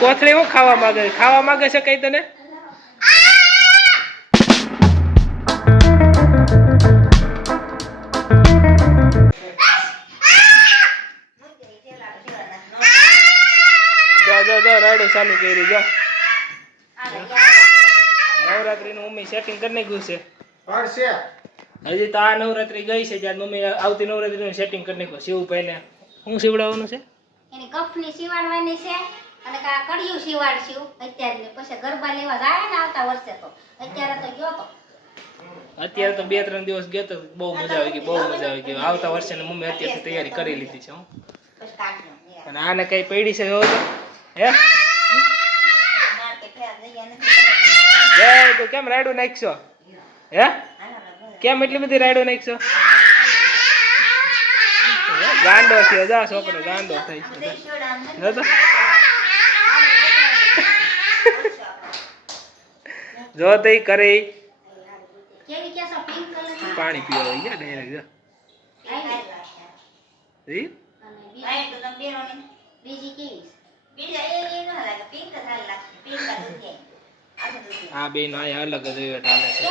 કોથળી હું ખાવા માંગે છે કઈ તને રાડો ચાલુ કરી જો નવરાત્રી નું મમ્મી સેટિંગ કરી નાખ્યું છે હજી તો આ નવરાત્રી ગઈ છે ત્યારે મમ્મી આવતી નવરાત્રી નું સેટિંગ કરી નાખ્યું શિવભાઈ ને શું સીવડાવવાનું છે એની કફની સીવાડવાની છે અને કા કડિયું સીવાડશું અત્યારે પછી ગરબા લેવા જાય ને આવતા વર્ષે તો અત્યારે તો ગયો તો અત્યારે તો 2-3 દિવસ ગયો તો બહુ મજા આવી ગઈ આવતા વર્ષે ને મમ્મી અત્યારથી તૈયારી કરી લીધી છે હું અને આને કઈ પડી છે જોવો તો હે જય તો કેમ રાયડું નાખશો હે કેમ એટલી બધી રાયડું નાખશો ગાંડો થયો જા છોકરો ગાંડો થઈ છે જો તઈ કરે પાણી પીવા આવી ગયા ડાયરેક્ટ આ બે નો અલગ જ ચાલે છે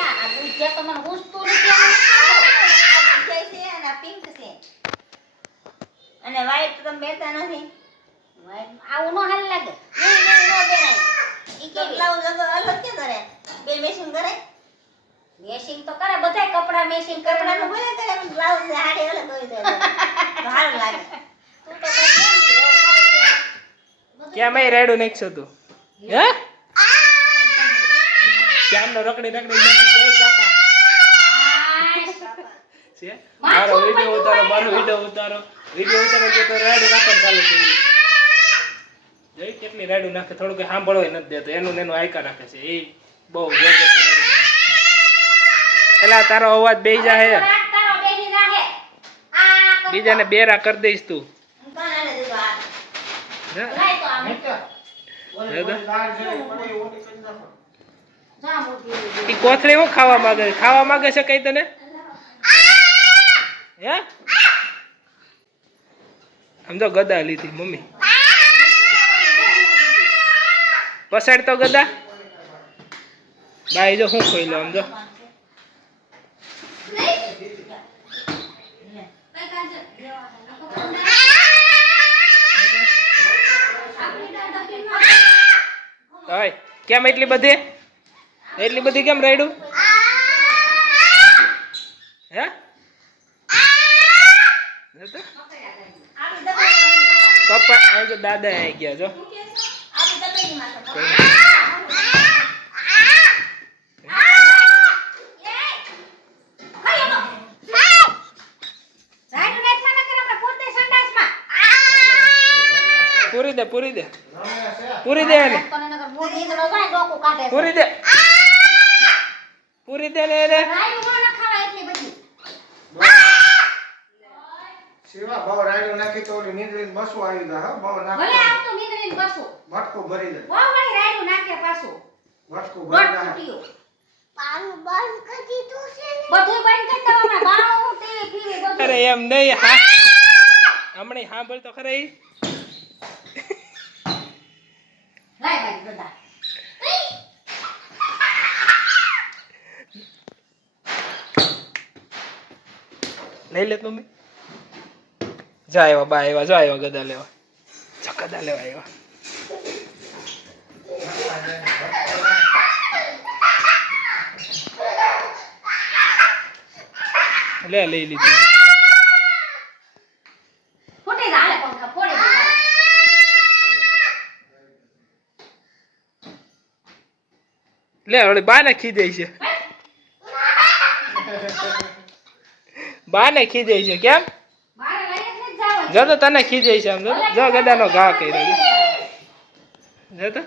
અને વાઈટ તો બેતા નથી આવું નો હાલ લાગે નો બેરાય ઈ કે બ્લાઉઝ અલગ કે કરે બે મેશિંગ કરે મેશિંગ તો કરે બધાય કપડા મેશિંગ કપડા નું ભલે કરે બ્લાઉઝ હાડે અલગ હોય તો સારું લાગે તું તો કેમ એ રેડો નાખશો તું હે કેમ નો રકડી નથી જય કાકા છે મારો વિડિયો ઉતારો વિડિયો ઉતારો કે તો રેડો નાખવાનું ચાલુ કરી જોઈ કેટલી રેડો નાખે થોડું કે સાંભળવા નથી દેતો એનું આયકા રાખે છે એ બહુ જોજે એલા તારો અવાજ બેહી જાહે બીજાને બેરા કરી દઈશ તું કોથળી હું ખાવા માંગે છે કઈ તને હે સમજો ગદા લીધી મમ્મી પસાડ તો ગદા બાઈ જો હું ખોઈ લો સમજો કેમ એટલી બધી કેમ રાયડું હે પપ્પા દાદા આવી ગયા જો પૂરી દે પૂરી દે એને પૂરી દે ને એને શિવા બહુ રાયડું નાખી તો ઓલી નીંદરીને બસો આવી ગયા હા બહુ નાખો ભલે આવ તો નીંદરીને બસો મટકો ભરી દે બહુ વળી રાયડું નાખે પાછો મટકો ભરી દે પાનું બંધ કરી દીધું છે ને બધું બંધ કરી દો હમણાં બાણું ટીવી ફીવી બધું અરે એમ નહીં હા હમણે સાંભળ તો ખરા લાય ભાઈ બધા લઈ લે મમ્મી જા આવ્યા બા આવ્યા જો આવ્યા ગદા લેવા ગદા લેવા આવ્યા લે લઈ લીધી ફોટે જાલે પંખા ફોડે લે ઓલી બાને ખીજાય છે બાને ખીજાય છે કેમ મારે લઈને જ જાવ જો તો તને ખીજાય છે આમ જો ગદાનો ઘા કર્યો જો તો